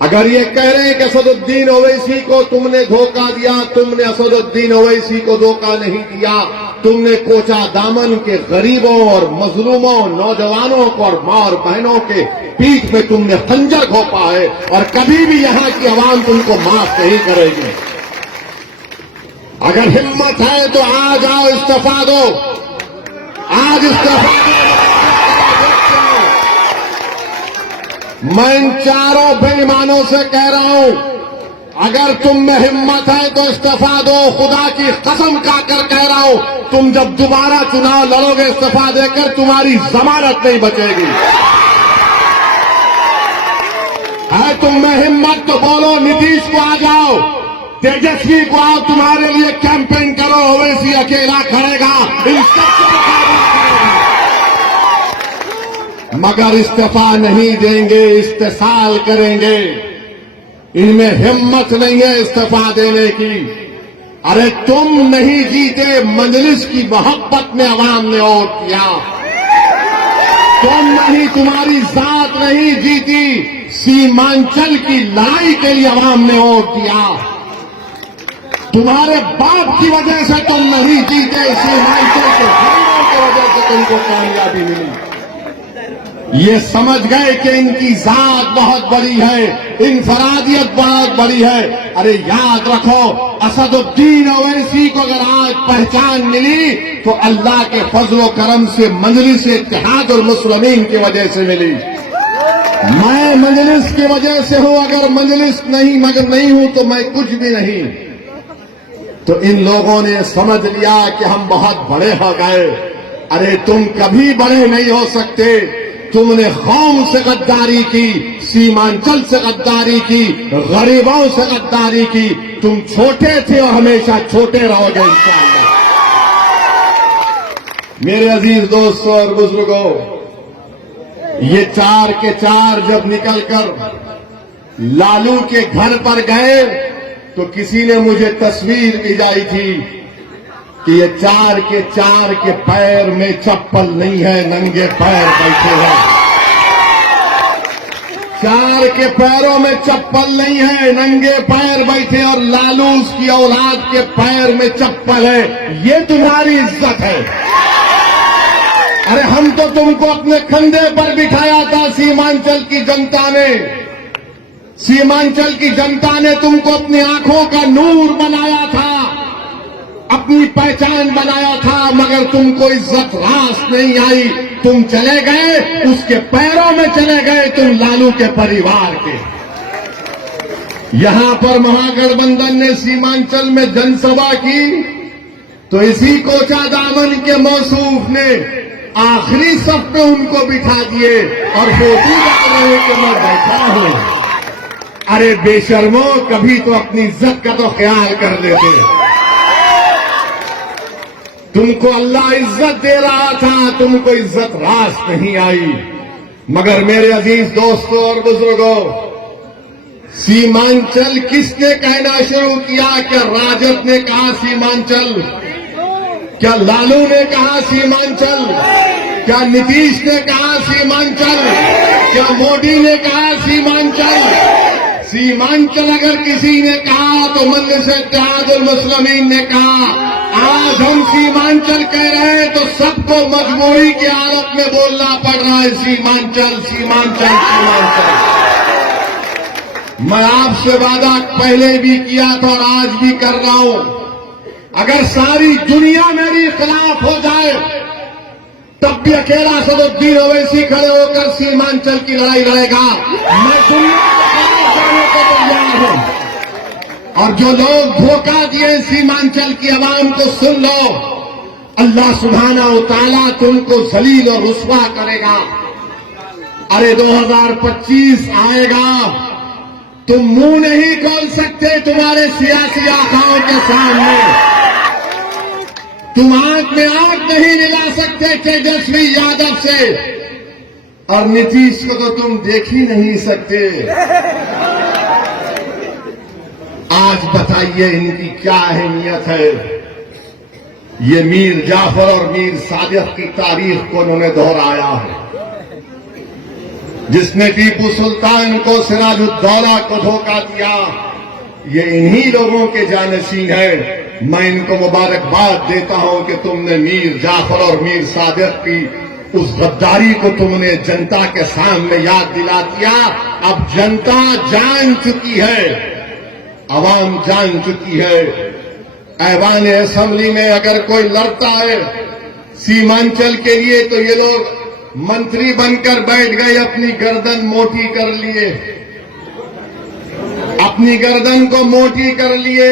अगर ये कह रहे हैं कि असदुद्दीन ओवैसी को तुमने धोखा दिया, तुमने असदुद्दीन ओवैसी को धोखा नहीं दिया। तुमने कोचा दामन के गरीबों और मजलूमों, नौजवानों को और माँ और बहनों के पीठ में तुमने खंजर घोंपा है और कभी भी यहां की आवाम तुमको माफ नहीं करेगी। अगर हिम्मत है तो आज आओ, इस्तीफा दो, आज इस्तीफा दो। मैं इन चारों बेईमानों से कह रहा हूं, अगर तुम में हिम्मत है तो इस्तीफा दो। खुदा की कसम खाकर कह रहा हूं, तुम जब दोबारा चुनाव लड़ोगे इस्तीफा देकर, तुम्हारी जमानत नहीं बचेगी। है तुम में हिम्मत तो बोलो, नीतीश को आ जाओ, तेजस्वी को आओ, तुम्हारे लिए कैंपेन करो। ओवैसी अकेला खड़ेगा, मगर इस्तीफा नहीं देंगे, इस्तेसाल करेंगे। इनमें हिम्मत नहीं है इस्तीफा देने की। अरे तुम नहीं जीते, मजलिस की मोहब्बत में अवाम ने वोट किया। तुम नहीं, तुम्हारी जात नहीं जीती, सीमांचल की लड़ाई के लिए अवाम ने वोट दिया। तुम्हारे बाप की वजह से तुम नहीं जीते, सीमांचल के भाइयों की वजह से तुमको कामयाबी मिली। ये समझ गए कि इनकी जात बहुत बड़ी है, इनफरादियत बहुत बड़ी है। अरे याद रखो, असदुद्दीन ओवैसी को अगर आज पहचान मिली तो अल्लाह के फजल करम से, मजलिस इत्तेहाद और मुस्लिमीन की वजह से मिली। मैं मजलिस की वजह से हूं, अगर मजलिस नहीं मगर नहीं हूं तो मैं कुछ भी नहीं। तो इन लोगों ने समझ लिया कि हम बहुत बड़े हो गए। अरे तुम कभी बड़े नहीं हो सकते। तुमने कौम से गद्दारी की, सीमांचल से गद्दारी की, गरीबों से गद्दारी की। तुम छोटे थे और हमेशा छोटे रहोगे इंशाअल्लाह। मेरे अजीज दोस्तों और बुजुर्गों, ये चार के चार जब निकलकर लालू के घर पर गए तो किसी ने मुझे तस्वीर भिजाई थी कि ये चार के पैर में चप्पल नहीं है, नंगे पैर बैठे हैं। चार के पैरों में चप्पल नहीं है, नंगे पैर बैठे, और लालू उसकी औलाद के पैर में चप्पल है। ये तुम्हारी इज्जत है। अरे हम तो तुमको अपने कंधे पर बिठाया था सीमांचल की जनता ने। सीमांचल की जनता ने तुमको अपनी आंखों का नूर बनाया था, अपनी पहचान बनाया था, मगर तुमको इज्जत रास नहीं आई। तुम चले गए, उसके पैरों में चले गए, तुम लालू के परिवार के। यहां पर महागठबंधन ने सीमांचल में जनसभा की तो इसी कोचा दामन के मौसूफ ने आखिरी सफ पे उनको बिठा दिए और फोटो डाल रहे कि मैं बैठा हूं। अरे बेशर्मो, कभी तो अपनी इज्जत का तो ख्याल कर लेते। तुमको अल्लाह इज्जत दे रहा था, तुमको इज्जत रास नहीं आई। मगर मेरे अजीज दोस्तों और बुजुर्गों, सीमांचल किसने कहना शुरू किया? क्या राजद ने कहा सीमांचल? क्या लालू ने कहा सीमांचल? क्या नीतीश ने कहा सीमांचल? क्या मोदी ने कहा सीमांचल? सीमांचल अगर किसी ने कहा तो मजलिस इत्तेहाद और मुस्लिमीन ने कहा। आज हम सीमांचल कह रहे हैं तो सबको मजबूरी की हालत में बोलना पड़ रहा है सीमांचल, सीमांचल, सीमांचल। मैं आपसे वादा पहले भी किया था और आज भी कर रहा हूं, अगर सारी दुनिया मेरी खिलाफ हो जाए तब भी अकेला असदुद्दीन ओवैसी खड़े होकर सीमांचल की लड़ाई लड़ेगा। मैं दुनिया के खिलाफ जाने को तैयार हूं। और जो लोग धोखा दिए सीमांचल की आवाम को, सुन लो, अल्लाह सुब्हाना व तआला तुमको जलील और रुस्वा करेगा। अरे 2025 आएगा, तुम मुंह नहीं खोल सकते तुम्हारे सियासी आकाओं के सामने। तुम आंख में आंख नहीं मिला सकते तेजस्वी यादव से, और नीतीश को तो तुम देख ही नहीं सकते। आज बताइए इनकी क्या अहमियत है। ये मीर जाफर और मीर सादिक की तारीख को उन्होंने दोहराया है। जिसने टीपू सुल्तान को, सिराजुद्दौला को धोखा दिया, ये इन्हीं लोगों के जानशीन है। मैं इनको मुबारकबाद देता हूं कि तुमने मीर जाफर और मीर सादिक की उस गद्दारी को तुमने जनता के सामने याद दिला दिया। अब जनता जान चुकी है, अवाम जान चुकी है। ऐवान असेंबली में अगर कोई लड़ता है सीमांचल के लिए तो ये लोग मंत्री बनकर बैठ गए, अपनी गर्दन मोटी कर लिए, अपनी गर्दन को मोटी कर लिए।